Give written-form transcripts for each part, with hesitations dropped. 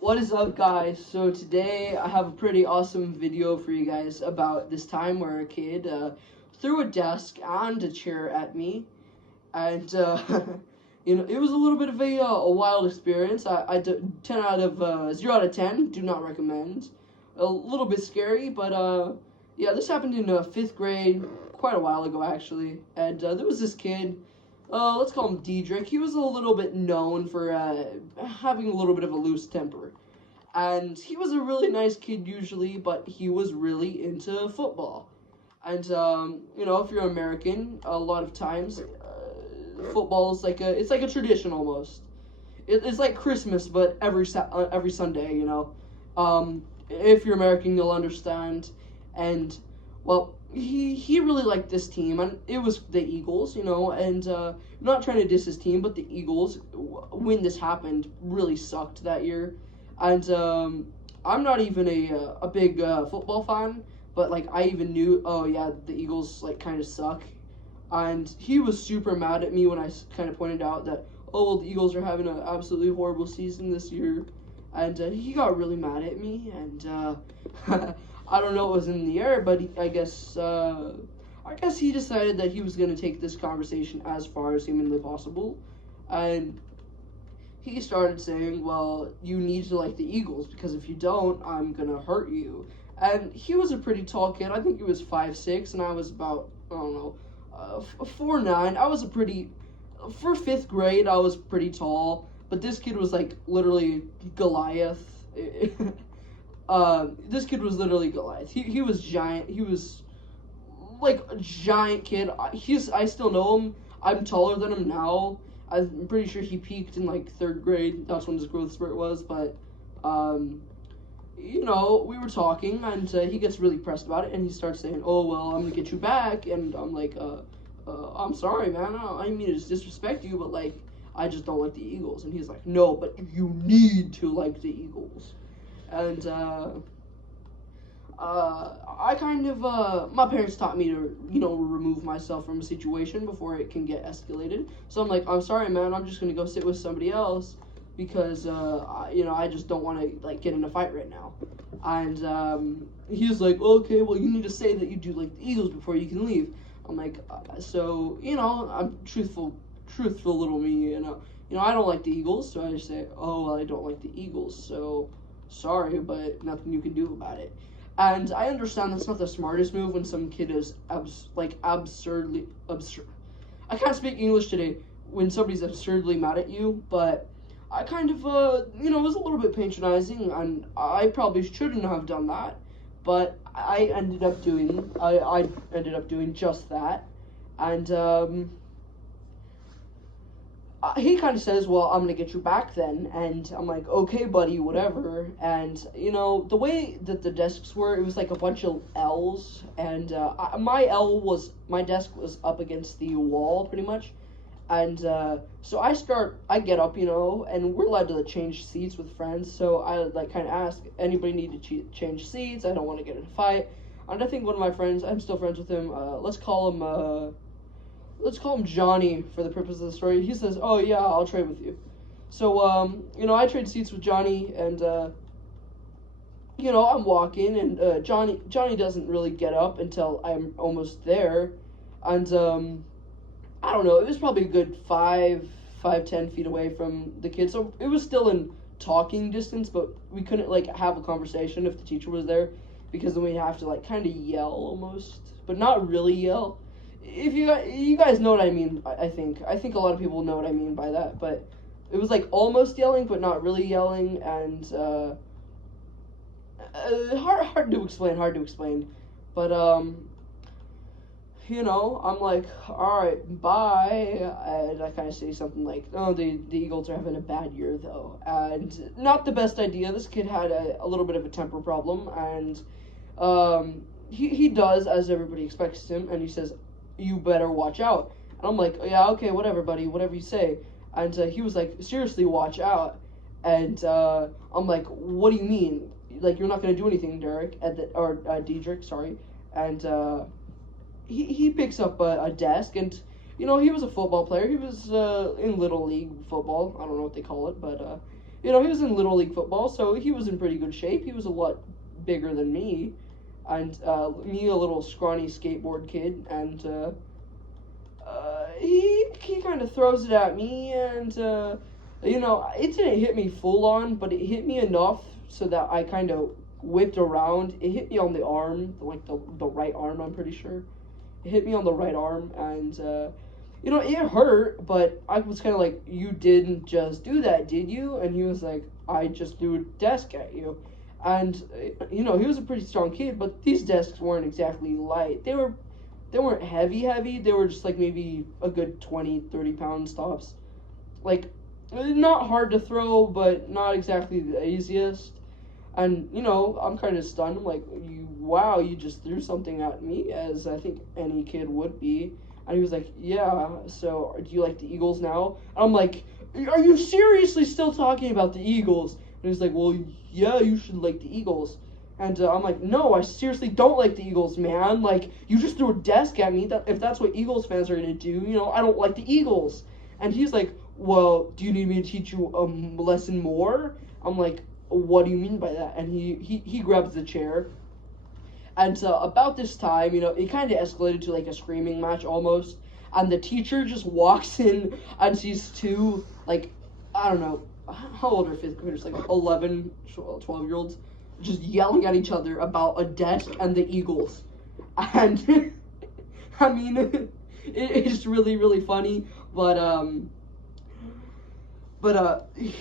What is up, guys? So today I have a pretty awesome video for you guys about this time where a kid threw a desk and a chair at me, and it was a little bit of a wild experience. 10 out of 0 out of 10. Do not recommend. A little bit scary, but yeah, this happened in fifth grade, quite a while ago actually, and there was this kid. Let's call him Diedrich. He was a little bit known for having a little bit of a loose temper. And he was a really nice kid usually, but he was really into football. And, if you're American, a lot of times, football is it's like a tradition almost. It's like Christmas, but every Sunday, if you're American, you'll understand. And, well, he really liked this team, and it was the Eagles, and not trying to diss his team, but the Eagles, when this happened, really sucked that year. And I'm not even a big football fan, but like I even knew, oh yeah, the Eagles like kind of suck. And he was super mad at me when I kind of pointed out that, oh, well, the Eagles are having an absolutely horrible season this year. And he got really mad at me, and I don't know what was in the air, but I guess he decided that he was going to take this conversation as far as humanly possible. And he started saying, well, you need to like the Eagles, because if you don't, I'm going to hurt you. And he was a pretty tall kid. I think he was 5'6", and I was about, I don't know, 4'9". I was for fifth grade, I was pretty tall. But this kid was like literally Goliath. This kid was literally Goliath. He was giant. He was like a giant kid. I still know him. I'm taller than him now. I'm pretty sure he peaked in like third grade. That's when his growth spurt was. But we were talking, and he gets really pressed about it, and he starts saying, "Oh well, I'm gonna get you back," and I'm like, "I'm sorry, man. I didn't mean to disrespect you, but like, I just don't like the Eagles." And he's like, "No, but you need to like the Eagles." And I kind of my parents taught me to remove myself from a situation before it can get escalated. So I'm like, "I'm sorry, man. I'm just gonna go sit with somebody else because I just don't want to like get in a fight right now." And he's like, "Okay, well, you need to say that you do like the Eagles before you can leave." I'm like, so I'm truthful little me, I don't like the Eagles, so I just say, "Oh, well, I don't like the Eagles, so sorry, but nothing you can do about it." And I understand that's not the smartest move when some kid is absurd. I can't speak English today. When somebody's absurdly mad at you, but I kind of was a little bit patronizing, and I probably shouldn't have done that, but I ended up doing just that, and he kind of says, "Well, I'm gonna get you back then," and I'm like, "Okay, buddy, whatever." And the way that the desks were, it was like a bunch of L's, and my desk was up against the wall pretty much, and so I get up, and we're allowed to change seats with friends, so I like kind of ask, "Anybody need to change seats? I don't want to get in a fight." And I think one of my friends, I'm still friends with him. Let's call him Johnny for the purpose of the story. He says, "Oh yeah, I'll trade with you." So I trade seats with Johnny, and I'm walking, and Johnny doesn't really get up until I'm almost there, and I don't know. It was probably a good 10 feet away from the kid, so it was still in talking distance, but we couldn't like have a conversation if the teacher was there, because then we'd have to like kind of yell almost, but not really yell. If you guys know what I mean, I think a lot of people know what I mean by that, but it was like almost yelling, but not really yelling, and hard to explain, but I'm like, "All right, bye," and I kind of say something like, "Oh, the Eagles are having a bad year though," and not the best idea. This kid had a little bit of a temper problem, and he does as everybody expects him, and he says, "You better watch out." And I'm like, "Yeah, okay, whatever, buddy, whatever you say." And he was like, "Seriously, watch out." And I'm like, "What do you mean? Like, you're not going to do anything, Diedrich, sorry." And he picks up a desk, and he was a football player. He was in Little League football. I don't know what they call it, but you know, he was in Little League football, so he was in pretty good shape. He was a lot bigger than me, and me, a little scrawny skateboard kid, and he kind of throws it at me, and you know, it didn't hit me full on, but it hit me enough so that I kind of whipped around. It hit me on the arm, like the right arm, I'm pretty sure. It hit me on the right arm, and you know, it hurt, but I was kind of like, you didn't just do that, did you? And he was like, I just threw a desk at you. And, you know, he was a pretty strong kid, but these desks weren't exactly light. They weren't heavy. They were just like maybe a good 20, 30 pound tops. Like, not hard to throw, but not exactly the easiest. And, you know, I'm kind of stunned. I'm like, wow, you just threw something at me, as I think any kid would be. And he was like, yeah, so do you like the Eagles now? And I'm like, are you seriously still talking about the Eagles? And he's like, well, yeah, you should like the Eagles. And I'm like, no, I seriously don't like the Eagles, man. Like, you just threw a desk at me. If that's what Eagles fans are going to do, you know, I don't like the Eagles. And he's like, well, do you need me to teach you a lesson more? I'm like, what do you mean by that? And he grabs the chair. And about this time, you know, it kind of escalated to like a screaming match almost. And the teacher just walks in and sees two, like, I don't know, how old are fifth graders? Like 11, 12-year-olds just yelling at each other about a desk and the Eagles. And, I mean, it's really, really funny. But it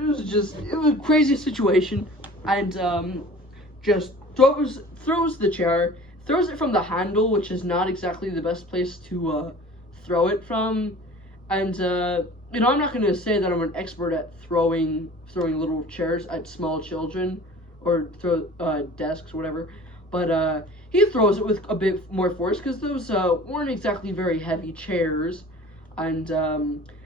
was a crazy situation. And just throws the chair, throws it from the handle, which is not exactly the best place to throw it from. And you know, I'm not going to say that I'm an expert at throwing little chairs at small children or throw desks or whatever, but he throws it with a bit more force because those weren't exactly very heavy chairs, and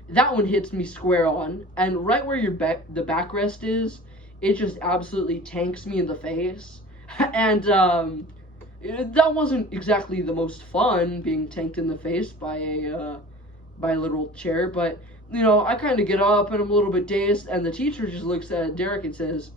that one hits me square on, and right where the backrest is, it just absolutely tanks me in the face. And that wasn't exactly the most fun, being tanked in the face by a little chair, but you know, I kind of get up and I'm a little bit dazed, and the teacher just looks at Derek and says,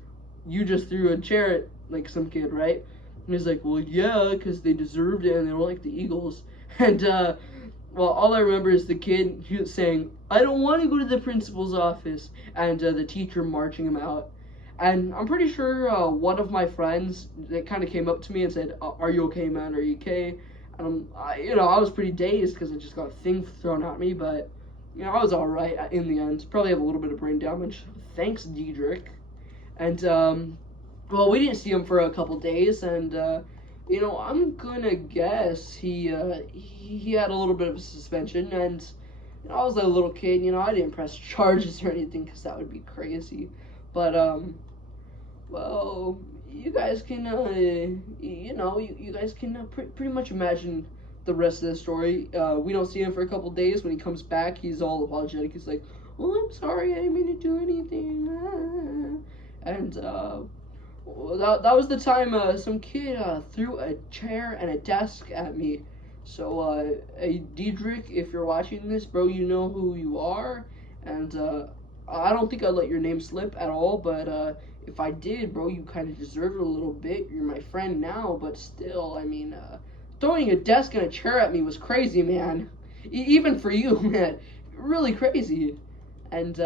you just threw a chair at like some kid, right? And he's like, well, yeah, because they deserved it and they don't like the Eagles. And well, all I remember is the kid saying, I don't want to go to the principal's office, and the teacher marching him out. And I'm pretty sure one of my friends that kind of came up to me and said, are you okay, man? Are you okay? And you know, I was pretty dazed because I just got a thing thrown at me, but you know, I was all right in the end. Probably have a little bit of brain damage. Thanks, Diedrich. And well, we didn't see him for a couple days, and you know, I'm gonna guess he had a little bit of a suspension. And you know, I was a little kid. You know, I didn't press charges or anything because that would be crazy. But well, you guys can you know, you guys can pretty much imagine the rest of the story. We don't see him for a couple days. When he comes back, he's all apologetic. He's like, "Oh, I'm sorry, I didn't mean to do anything." And well, that was the time some kid threw a chair and a desk at me. So, hey, Diedrich, if you're watching this, bro, you know who you are. And I don't think I'd let your name slip at all, but if I did, bro, you kind of deserve it a little bit. You're my friend now, but still, I mean, throwing a desk and a chair at me was crazy, man. Even for you, man. Really crazy. And,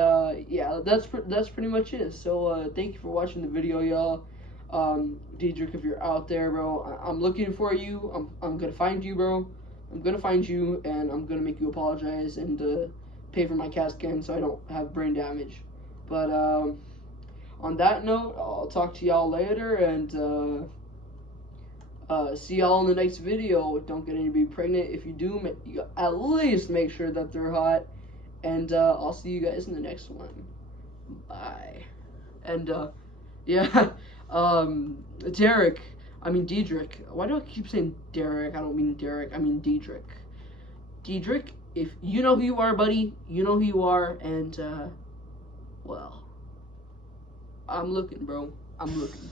yeah, that's pretty much it. So, thank you for watching the video, y'all. Diedrich, if you're out there, bro, I'm looking for you. I'm gonna find you, bro. I'm gonna find you, and I'm gonna make you apologize and, pay for my CAT scan so I don't have brain damage. But, on that note, I'll talk to y'all later, and, see y'all in the next video. Don't get anybody pregnant. If you do, you at least make sure that they're hot. And I'll see you guys in the next one. Bye. And yeah, Diedrich. Why do I keep saying Derek? I don't mean Derek. I mean Diedrich. Diedrich, if you know who you are, buddy, you know who you are. And well, I'm looking, bro. I'm looking.